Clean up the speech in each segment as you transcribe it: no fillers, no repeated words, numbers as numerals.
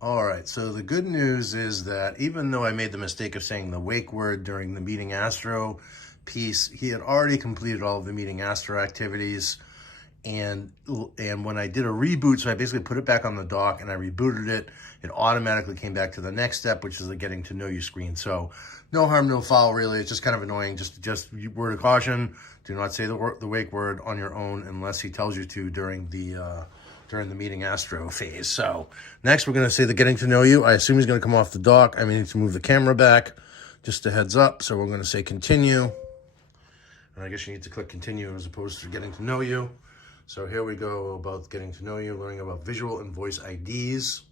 All right, so the good news is that even though I made the mistake of saying the wake word during the Meeting Astro piece, he had already completed all of the Meeting Astro activities. And when I did a reboot, so I basically put it back on the dock and I rebooted it, it automatically came back to the next step, which is the getting to know you screen. So no harm, no foul, really. It's just kind of annoying. Just word of caution: do not say the wake word on your own unless he tells you to during the Meeting Astro phase. So next we're going to say the getting to know you. I assume he's going to come off the dock. I may need to move the camera back, just a heads up. So we're going to say continue. And I guess you need to click continue as opposed to getting to know you. So here we go about getting to know you, learning about visual and voice IDs.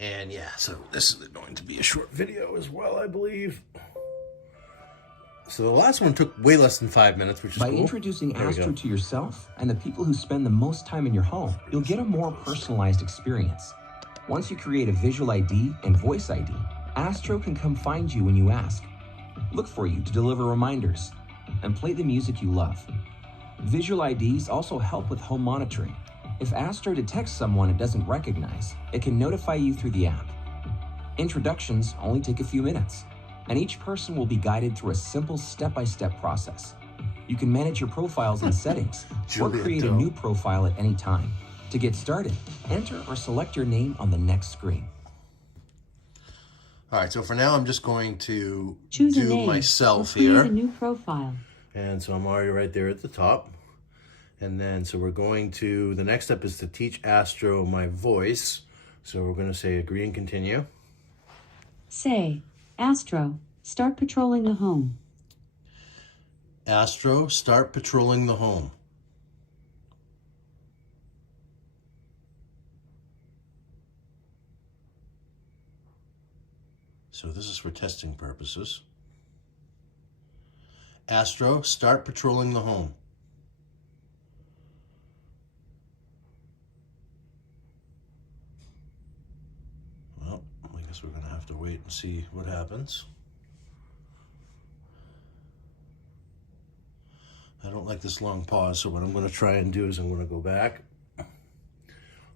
And yeah, so this is going to be a short video as well, I believe. So the last one took way less than 5 minutes, which is cool. By introducing Astro to yourself and the people who spend the most time in your home, you'll get a more personalized experience. Once you create a visual ID and voice ID, Astro can come find you when you ask, look for you to deliver reminders, and play the music you love. Visual IDs also help with home monitoring. If Astro detects someone it doesn't recognize, it can notify you through the app. Introductions only take a few minutes, and each person will be guided through a simple step-by-step process. You can manage your profiles and settings, or create a new profile at any time. To get started, enter or select your name on the next screen. All right, so for now, I'm just going to choose do a name myself or create here. a new profile. And so I'm already right there at the top. And then, so we're going to, the next step is to teach Astro my voice. So we're going to say agree and continue. Say, Astro, start patrolling the home. Astro, start patrolling the home. So this is for testing purposes. Astro, start patrolling the home. Well, I guess we're going to have to wait and see what happens. I don't like this long pause, so what I'm going to try and do is I'm going to go back.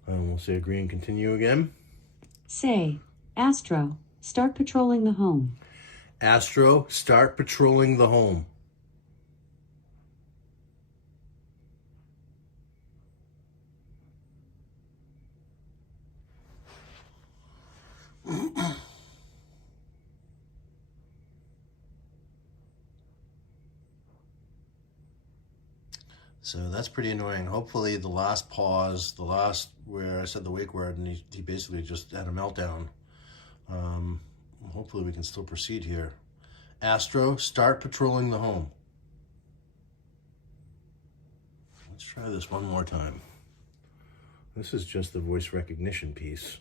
And we'll say agree and continue again. Say, Astro, start patrolling the home. Astro, start patrolling the home. So that's pretty annoying. Hopefully the last pause, the last where I said the wake word and he basically just had a meltdown. Hopefully we can still proceed here. Astro, start patrolling the home. Let's try this one more time. This is just the voice recognition piece.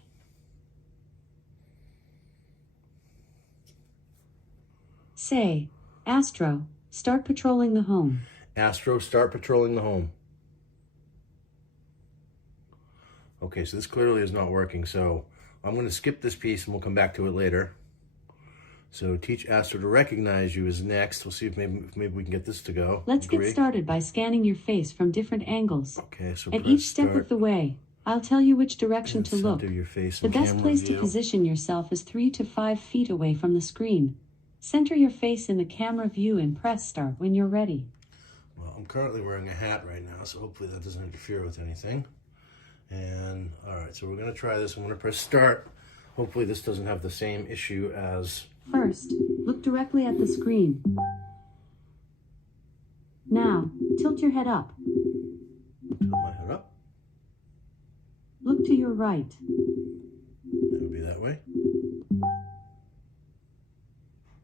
Say, Astro, start patrolling the home. Astro, start patrolling the home. Okay, so this clearly is not working, so I'm going to skip this piece and we'll come back to it later. So teach Astro to recognize you is next. We'll see if maybe we can get this to go. Let's get started by scanning your face from different angles. Okay, so at each step of the way, I'll tell you which direction to look. Your face the best place to position yourself is 3 to 5 feet away from the screen. Center your face in the camera view and press start when you're ready. Well, I'm currently wearing a hat right now, so hopefully that doesn't interfere with anything. And all right, so we're going to try this. I'm going to press start. Hopefully this doesn't have the same issue as... First, look directly at the screen. Now, tilt your head up. Tilt my head up. Look to your right. It would be that way.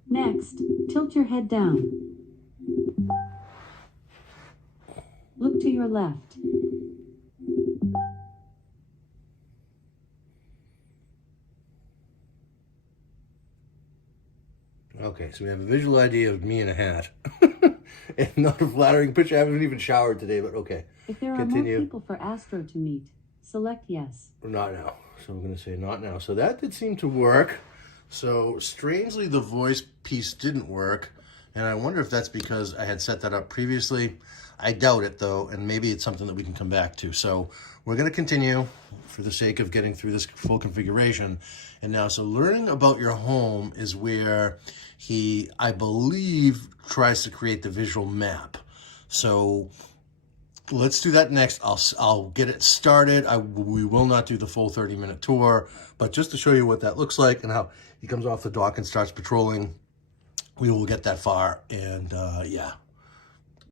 Next, tilt your head down. Look to your left. Okay, so we have a visual idea of me in a hat. And not a flattering picture. I haven't even showered today, but okay. If there are more people for Astro to meet, select yes. Not now. So I'm going to say not now. So that did seem to work. So strangely, the voice piece didn't work. And I wonder if that's because I had set that up previously. I doubt it though, and maybe it's something that we can come back to. So we're gonna continue for the sake of getting through this full configuration. And now, so learning about your home is where he, I believe, tries to create the visual map. So let's do that next. I'll get it started. We will not do the full 30-minute tour, but just to show you what that looks like and how he comes off the dock and starts patrolling, we will get that far. And yeah.